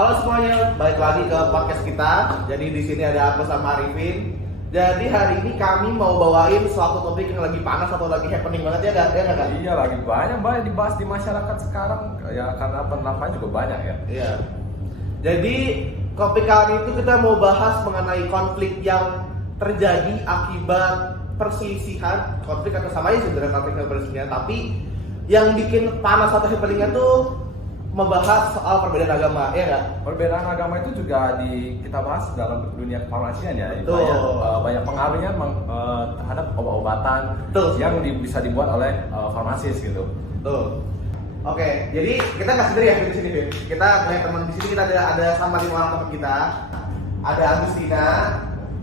Halo semuanya, balik lagi ke podcast kita. Jadi di sini ada aku sama Arifin. Jadi hari ini kami mau bawain suatu topik yang lagi panas atau lagi happening banget ya, nggak Kak? Iya, lagi banyak dibahas di masyarakat sekarang ya, karena penerapannya juga banyak ya. Iya. Jadi topik kali itu kita mau bahas mengenai konflik yang terjadi akibat perselisihan, konflik atau sama aja sebenarnya konflik dan perselisihan, tapi yang bikin panas atau happeningnya tuh membahas soal perbedaan agama, ya nggak? Perbedaan agama itu juga kita bahas dalam dunia kefarmasian ya. Itu banyak pengaruhnya terhadap obat-obatan yang bisa dibuat oleh farmasis gitu. Tuh. Oke, jadi kita nggak sendiri ya di sini, Vin. Kita punya teman di sini, kita ada sama 5 orang teman kita. Ada Agustina,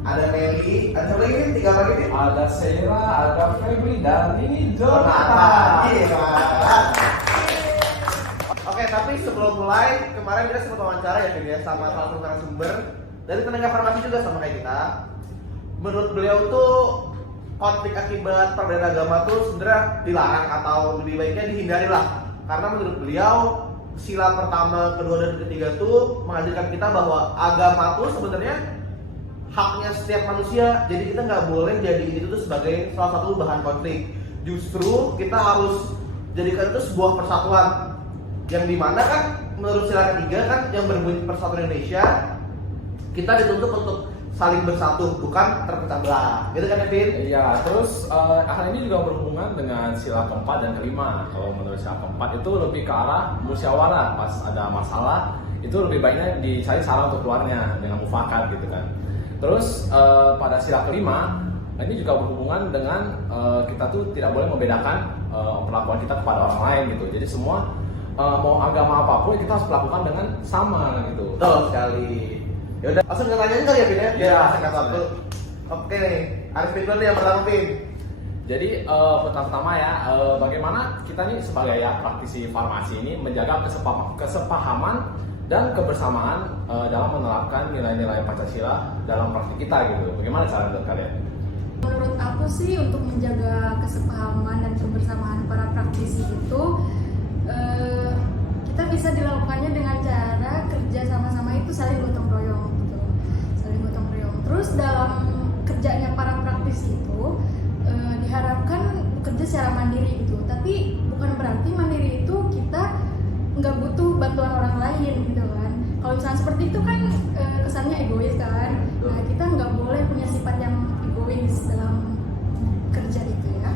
ada Meli, ada siapa lagi? 3 lagi nih. Ada Sheila, ada Febri, dan ini Jonathan. Oke, tapi sebelum mulai, kemarin kita sempat wawancara ya, Vin, ya, sama salah satu narasumber dari tenaga farmasi juga sama kayak kita. Menurut beliau tuh konflik akibat perbedaan agama tuh sebenarnya dilarang atau lebih baiknya dihindari lah. Karena menurut beliau sila pertama, kedua dan ketiga tuh mengajarkan kita bahwa agama tuh sebenarnya haknya setiap manusia. Jadi kita nggak boleh jadi itu tuh sebagai salah satu bahan konflik. Justru kita harus jadikan itu sebuah persatuan. Yang dimana kan menurut sila ketiga kan yang berbunyi Persatuan Indonesia, kita dituntut untuk saling bersatu, bukan terpecah belah. Gitu kan, Evin? Iya, terus hal ini juga berhubungan dengan sila keempat dan kelima. Kalau menurut sila keempat itu lebih ke arah musyawarah. Pas ada masalah, itu lebih baiknya dicari cara untuk keluarnya dengan mufakat gitu kan. Terus pada sila kelima, ini juga berhubungan dengan kita tuh tidak boleh membedakan perlakuan kita kepada orang lain gitu. Jadi semua mau agama apapun kita harus melakukan dengan sama gitu. Betul sekali. Ya udah, langsung nanya kali ya, Vin ya? Iya, singkat waktu. Oke nih, Arifin dulu nih yang pertama, Vin. Jadi pertama ya, bagaimana kita nih sebagai ya praktisi farmasi ini menjaga kesepahaman dan kebersamaan dalam menerapkan nilai-nilai Pancasila dalam praktik kita gitu. Bagaimana cara menurut kalian? Menurut aku sih untuk menjaga kesepahaman dan kebersamaan para praktisi itu kita bisa dilakukannya dengan cara kerja sama-sama itu saling gotong royong gitu. Saling gotong royong. Terus dalam kerjanya para praktisi itu diharapkan bekerja secara mandiri gitu. Tapi bukan berarti mandiri itu kita nggak butuh bantuan orang lain gitu kan. Kalau misalnya seperti itu kan kesannya egois kan. Nah, kita nggak boleh punya sifat yang egois dalam kerja itu ya.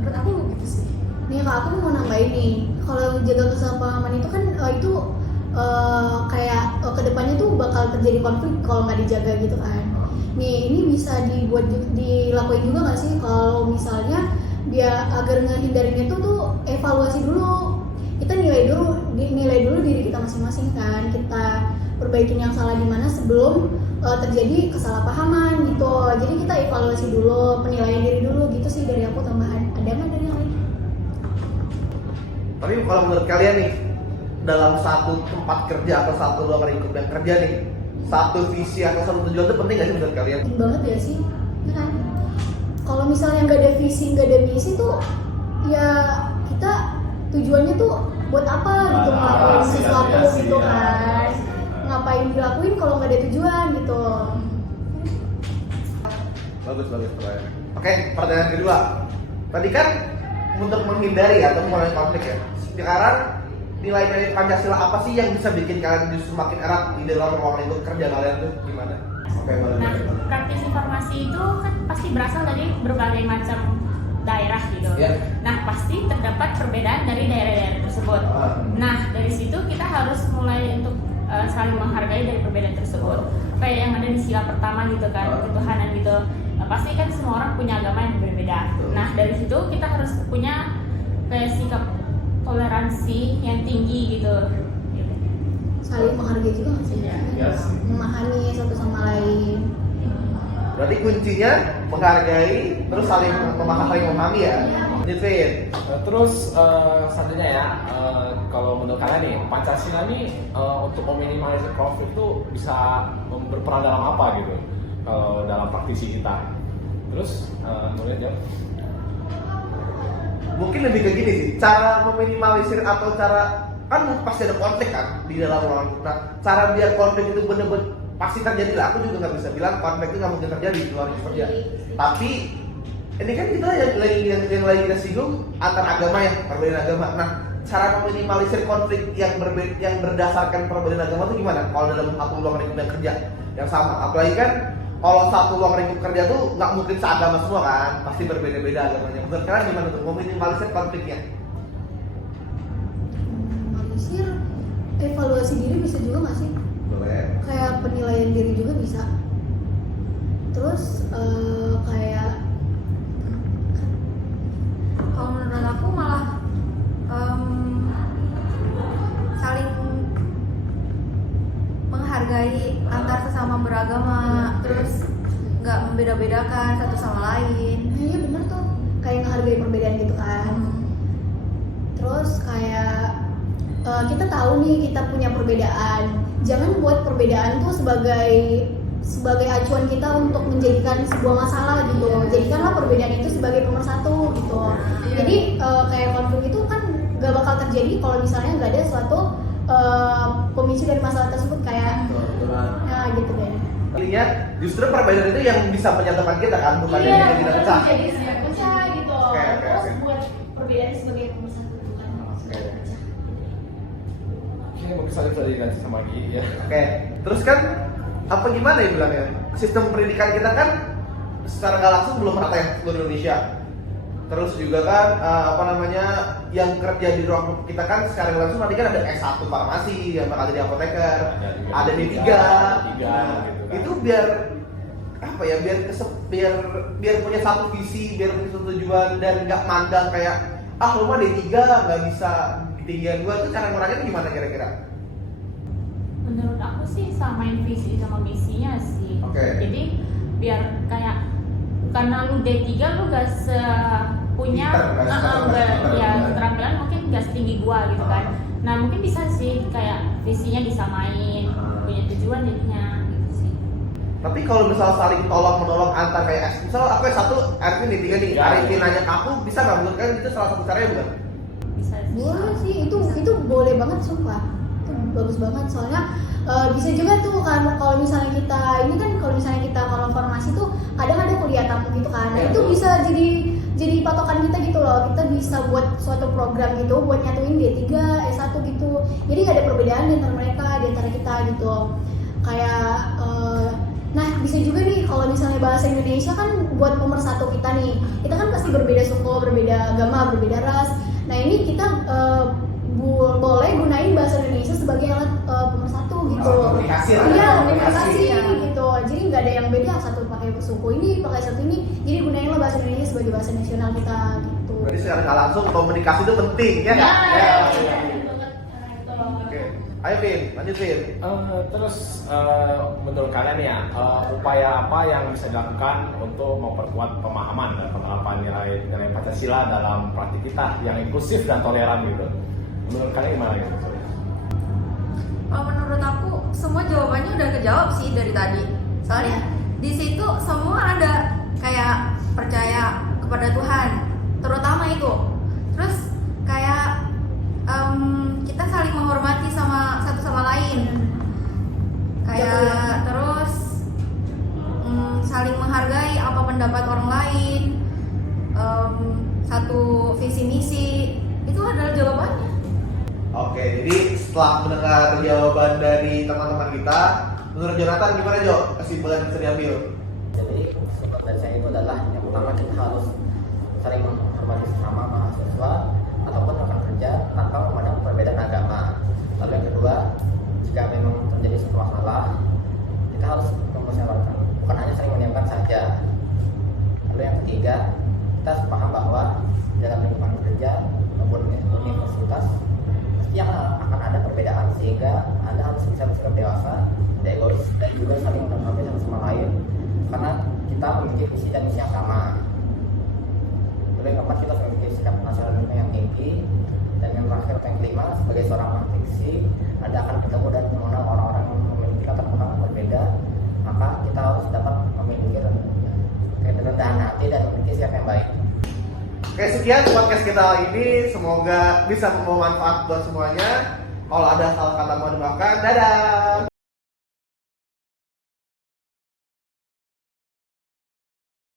Menurut aku gitu sih. Nih Kak, aku mau nambahin nih, kalau jaga kesepahaman itu kan kayak kedepannya tuh bakal terjadi konflik kalau nggak dijaga gitu kan. Nih ini bisa dilakuin juga nggak sih kalau misalnya biar agar ngehindarin itu tuh evaluasi dulu, kita nilai dulu diri kita masing-masing kan, kita perbaikin yang salah di mana sebelum terjadi kesalahpahaman gitu. Jadi kita evaluasi dulu, penilaian diri dulu gitu sih dari aku. Tambahan ada nggak dari yang lain? Tapi kalau menurut kalian nih, dalam satu tempat kerja atau satu ruangan lingkup yang kerja nih, satu visi atau satu tujuan itu penting nggak sih menurut kalian? Penting banget ya sih, ya kan? Kalau misalnya nggak ada visi, nggak ada misi tuh, ya kita tujuannya tuh buat apa gitu, ngelakuin sesuatu gitu kan? Ngapain dilakuin kalau nggak ada tujuan gitu? Bagus pertanyaan. Oke, pertanyaan kedua. Tadi kan untuk menghindari atau mengurangi konflik ya. Sekarang nilai-nilai Pancasila apa sih yang bisa bikin kalian justru makin erat di dalam ruangan itu kerja kalian tuh gimana? Oke, boleh. Nah, praktisi farmasi itu kan pasti berasal dari berbagai macam daerah gitu. Yeah. Nah, pasti terdapat perbedaan dari daerah-daerah tersebut. Nah, dari situ kita harus mulai untuk saling menghargai dari perbedaan tersebut. Kayak yang ada di sila pertama gitu kan, ketuhanan gitu. Nah, pasti kan semua orang punya agama yang berbeda. Nah, dari situ kita harus punya kayak sikap toleransi yang tinggi gitu. Saling menghargai juga nggak sih? Yes. Memahami satu sama lain. Berarti kuncinya menghargai, terus saling memahami ya. Nitwin. Terus selanjutnya ya, kalau menurut kalian nih Pancasila ini untuk meminimalisir konflik itu bisa berperan dalam apa gitu? Kalau dalam praktisi kita. Terus menurut ya? Mungkin lebih ke gini sih, cara meminimalisir atau cara kan pasti ada konflik kan di dalam ruangan. Nah, cara biar konflik itu bener-bener pasti terjadi lah. Aku juga nggak bisa bilang konflik itu nggak mungkin terjadi di luar kerja. Tapi ini kan kita yang lagi kita singgung antar agama ya, perbedaan agama. Nah, cara meminimalisir konflik yang berdasarkan perbedaan agama itu gimana? Kalau dalam satu ruang lingkup kerja yang sama, apalagi kan kalau satu ruang lingkup kerja tuh nggak mungkin seagama semua kan, pasti berbeda-beda agamanya. Menurut kalian gimana tuh meminimalisir konfliknya? Minimalisir, evaluasi diri bisa juga nggak sih? Boleh. Kayak penilaian diri juga bisa. Terus kayak Kalau menurut aku malah saling menghargai antar sesama beragama, terus nggak membeda-bedakan satu sama lain. nah iya bener tuh, kayak ngehargai perbedaan gitu kan. Terus kayak kita tahu nih kita punya perbedaan, jangan buat perbedaan tuh sebagai acuan kita untuk menjadikan sebuah masalah gitu. Jadikanlah perbedaan itu sebagai pemersatu gitu. Jadi kayak konflik itu kan gak bakal terjadi kalau misalnya nggak ada suatu pemicu dari masalah tersebut kayak nah gitu deh. Lihat justru perbedaan itu yang bisa menyatukan kita kan, bukan yang bikin kita pecah. Jadi sebenarnya pecah gitu. Oke. Terus buat perbedaan sebagai pemersatu bukan Oke. pecah. Oke, mungkin saya bisa diganti sama Gi ya. Oke, terus kan apa gimana ya bilangnya? Sistem pendidikan kita kan secara nggak langsung belum rata yang seluruh Indonesia. Terus juga kan yang kerja di ruang kita kan secara langsung nanti kan ada S1 farmasi, yang bakal jadi apoteker, ada D3. Itu biar apa ya? Biar punya satu visi, biar punya satu tujuan dan nggak mandang kayak lu mah D3 nggak bisa ketinggian gua. Itu cara ngurangin gimana kira-kira? Menurut aku sih samain visi sama misinya sih. Oke. Jadi biar kayak karena lu D3 lu gak punya keterampilan mungkin gak setinggi gua gitu kan. Nah mungkin bisa sih kayak visinya disamain, punya tujuan jadinya gitu sih. Tapi kalau misal saling tolong menolong antar kayak misal aku S1, Arifin D3 nih, Arifin nanya ke aku bisa nggak? Menurut kalian itu salah satu caranya bukan? Bisa sih. Boleh sih, itu boleh banget sumpah. Itu bagus banget soalnya bisa juga tuh kan kalau misalnya kita kalau farmasi tuh kadang ada kuliah tamu gitu kan. Nah, itu bisa jadi patokan kita gitu loh. Kita bisa buat suatu program gitu buat nyatuin D3, S1 gitu. Jadi nggak ada perbedaan di antara mereka, di antara kita gitu. Kayak nah bisa juga nih kalau misalnya bahasa Indonesia kan buat pemersatu kita nih. Kita kan pasti berbeda suku, berbeda agama, berbeda ras. Nah ini kita boleh gunain bahasa Indonesia sebagai alat pemersatu gitu. Komunikasi lah. Iya, komunikasi gitu. Jadi nggak ada yang beda, satu pakai suku ini, pakai satu ini. Jadi gunainlah bahasa Indonesia sebagai bahasa nasional kita gitu. Berarti secara nggak langsung komunikasi itu penting ya nggak? Oke. Ayo Vin, lanjut Vin. Terus menurut kalian ya upaya apa yang bisa dilakukan untuk memperkuat pemahaman dan penerapan nilai Pancasila dalam praktik kita yang inklusif dan toleran gitu? Menurut kalian gimana gitu? Kalau menurut aku semua jawabannya udah kejawab sih dari tadi. Soalnya di situ semua ada kayak percaya kepada Tuhan, terutama itu. Terus kayak kita saling menghormati sama satu sama lain. Kayak terus saling menghargai apa pendapat orang lain. Satu visi misi itu adalah jawabannya. Oke, jadi setelah mendengar jawaban dari teman-teman kita, menurut Jonathan gimana Jo? Kesimpulan yang bisa diambil? Jadi kesimpulan dari saya itu adalah yang pertama kita harus saling menghormati sesama mahasiswa ataupun rekan kerja tanpa memandang perbedaan agama. Lalu yang kedua, jika memang terjadi suatu masalah, kita harus memusyawarahkan, bukan hanya saling mendiamkan saja. Lalu yang ketiga, kita harus paham bahwa dalam lingkungan kerja maupun universitas yang akan ada perbedaan, sehingga Anda harus bisa bersikap dewasa, tidak egois, dan juga saling menghormati satu sama lain karena kita memiliki visi dan misi yang sama. Lalu yang keempat, kita harus memiliki sikap nasionalisme yang tinggi. Dan yang terakhir, yang kelima, sebagai seorang praktisi, Anda akan bertemu dan mengenal orang-orang yang memiliki latar belakang berbeda, maka kita harus dapat memiliki kerendahan hati dan memiliki sikap yang baik. Oke, sekian podcast kita ini. Semoga bisa membawa manfaat buat semuanya. Kalau ada salah kata mohon dimaafkan. Dadah.